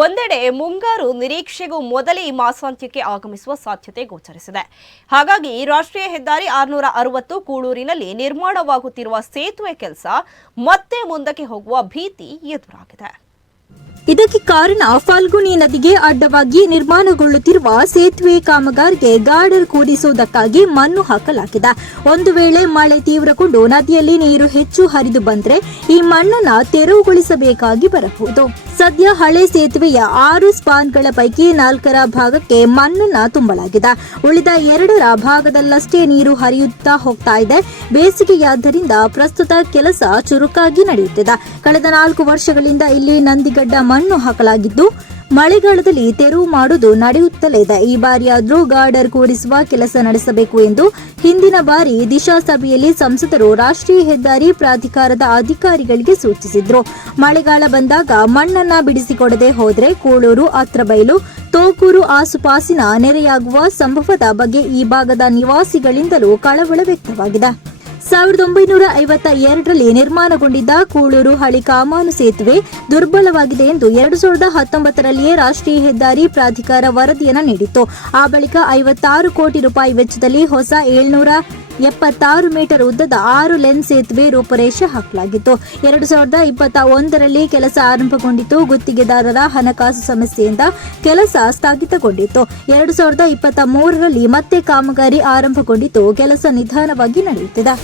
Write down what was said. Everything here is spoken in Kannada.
ಒಂದೆಡೆ ಮುಂಗಾರು ನಿರೀಕ್ಷೆಗೂ ಮೊದಲೇ ಈ ಮಾಸಾಂತ್ಯಕ್ಕೆ ಆಗಮಿಸುವ ಸಾಧ್ಯತೆ ಗೋಚರಿಸಿದೆ. ಹಾಗಾಗಿ ರಾಷ್ಟ್ರೀಯ ಹೆದ್ದಾರಿ ಆರುನೂರ ಅರವತ್ತು ಕೂಳೂರಿನಲ್ಲಿ ನಿರ್ಮಾಣವಾಗುತ್ತಿರುವ ಸೇತುವೆ ಕೆಲಸ ಮತ್ತೆ ಮುಂದಕ್ಕೆ ಹೋಗುವ ಭೀತಿ ಎದುರಾಗಿದೆ. ಇದಕ್ಕೆ ಕಾರಣ ಫಾಲ್ಗುನಿ ನದಿಗೆ ಅಡ್ಡವಾಗಿ ನಿರ್ಮಾಣಗೊಳ್ಳುತ್ತಿರುವ ಸೇತುವೆ ಕಾಮಗಾರಿಗೆ ಗಾರ್ಡರ್ ಕೂಡಿಸುವುದಕ್ಕಾಗಿ ಮಣ್ಣು ಹಾಕಲಾಗಿದೆ. ಒಂದು ವೇಳೆ ಮಳೆ ತೀವ್ರಗೊಂಡು ನದಿಯಲ್ಲಿ ನೀರು ಹೆಚ್ಚು ಹರಿದು ಬಂದರೆ ಈ ಮಣ್ಣನ್ನು ತೆರವುಗೊಳಿಸಬೇಕಾಗಿ ಬರಬಹುದು. ಸದ್ಯ ಹಳೆ ಸೇತುವೆಯ ಆರು ಸ್ಪಾನ್ಗಳ ಪೈಕಿ ನಾಲ್ಕರ ಭಾಗಕ್ಕೆ ಮಣ್ಣನ್ನ ತುಂಬಲಾಗಿದೆ. ಉಳಿದ ಎರಡರ ಭಾಗದಲ್ಲಷ್ಟೇ ನೀರು ಹರಿಯುತ್ತಾ ಹೋಗ್ತಾ ಇದೆ. ಬೇಸಿಗೆಯಾದ್ದರಿಂದ ಪ್ರಸ್ತುತ ಕೆಲಸ ಚುರುಕಾಗಿ ನಡೆಯುತ್ತಿದೆ. ಕಳೆದ ನಾಲ್ಕು ವರ್ಷಗಳಿಂದ ಇಲ್ಲಿ ನಂದಿಗಡ್ಡ ಮಣ್ಣು ಹಾಕಲಾಗಿದ್ದು ಮಳೆಗಾಲದಲ್ಲಿ ತೆರವು ಮಾಡುವುದು ನಡೆಯುತ್ತಲೇ ಇದೆ. ಈ ಬಾರಿಯಾದರೂ ಗಾರ್ಡರ್ ಕೂಡಿಸುವ ಕೆಲಸ ನಡೆಸಬೇಕು ಎಂದು ಹಿಂದಿನ ಬಾರಿ ದಿಶಾ ಸಭೆಯಲ್ಲಿ ಸಂಸದರು ರಾಷ್ಟ್ರೀಯ ಹೆದ್ದಾರಿ ಪ್ರಾಧಿಕಾರದ ಅಧಿಕಾರಿಗಳಿಗೆ ಸೂಚಿಸಿದ್ರು. ಮಳೆಗಾಲ ಬಂದಾಗ ಮಣ್ಣನ್ನ ಬಿಡಿಸಿಕೊಡದೆ ಹೋದರೆ ಕೂಳೂರು ಅತ್ರಬೈಲು ತೋಕೂರು ಆಸುಪಾಸಿನ ನೆರೆಯಾಗುವ ಸಂಭವದ ಬಗ್ಗೆ ಈ ಭಾಗದ ನಿವಾಸಿಗಳಿಂದಲೂ ಕಳವಳ ವ್ಯಕ್ತವಾಗಿದೆ. ಸಾವಿರದ ಒಂಬೈನೂರ ಐವತ್ತ ಎರಡರಲ್ಲಿ ನಿರ್ಮಾಣಗೊಂಡಿದ್ದ ಕೂಳೂರು ಹಳಿ ಕಾಮಾನು ಸೇತುವೆ ದುರ್ಬಲವಾಗಿದೆ ಎಂದು ಎರಡು ಸಾವಿರದ ಹತ್ತೊಂಬತ್ತರಲ್ಲಿಯೇ ರಾಷ್ಟ್ರೀಯ ಹೆದ್ದಾರಿ ಪ್ರಾಧಿಕಾರ ವರದಿಯನ್ನು ನೀಡಿತ್ತು. ಆ ಬಳಿಕ ಐವತ್ತಾರು ಕೋಟಿ ರೂಪಾಯಿ ವೆಚ್ಚದಲ್ಲಿ ಹೊಸ ಏಳ್ನೂರ ಎಪ್ಪತ್ತಾರು ಮೀಟರ್ ಉದ್ದದ ಆರು ಲೆನ್ ಸೇತುವೆ ರೂಪುರೇಷೆ ಹಾಕಲಾಗಿತ್ತು. ಎರಡು ಸಾವಿರದ ಇಪ್ಪತ್ತ ಒಂದರಲ್ಲಿ ಕೆಲಸ ಆರಂಭಗೊಂಡಿತು. ಗುತ್ತಿಗೆದಾರರ ಹಣಕಾಸು ಸಮಸ್ಯೆಯಿಂದ ಕೆಲಸ ಸ್ಥಗಿತಗೊಂಡಿತ್ತು. ಎರಡು ಸಾವಿರದ ಇಪ್ಪತ್ತ ಮೂರರಲ್ಲಿ ಮತ್ತೆ ಕಾಮಗಾರಿ ಆರಂಭಗೊಂಡಿತು. ಕೆಲಸ ನಿಧಾನವಾಗಿ ನಡೆಯುತ್ತಿದೆ.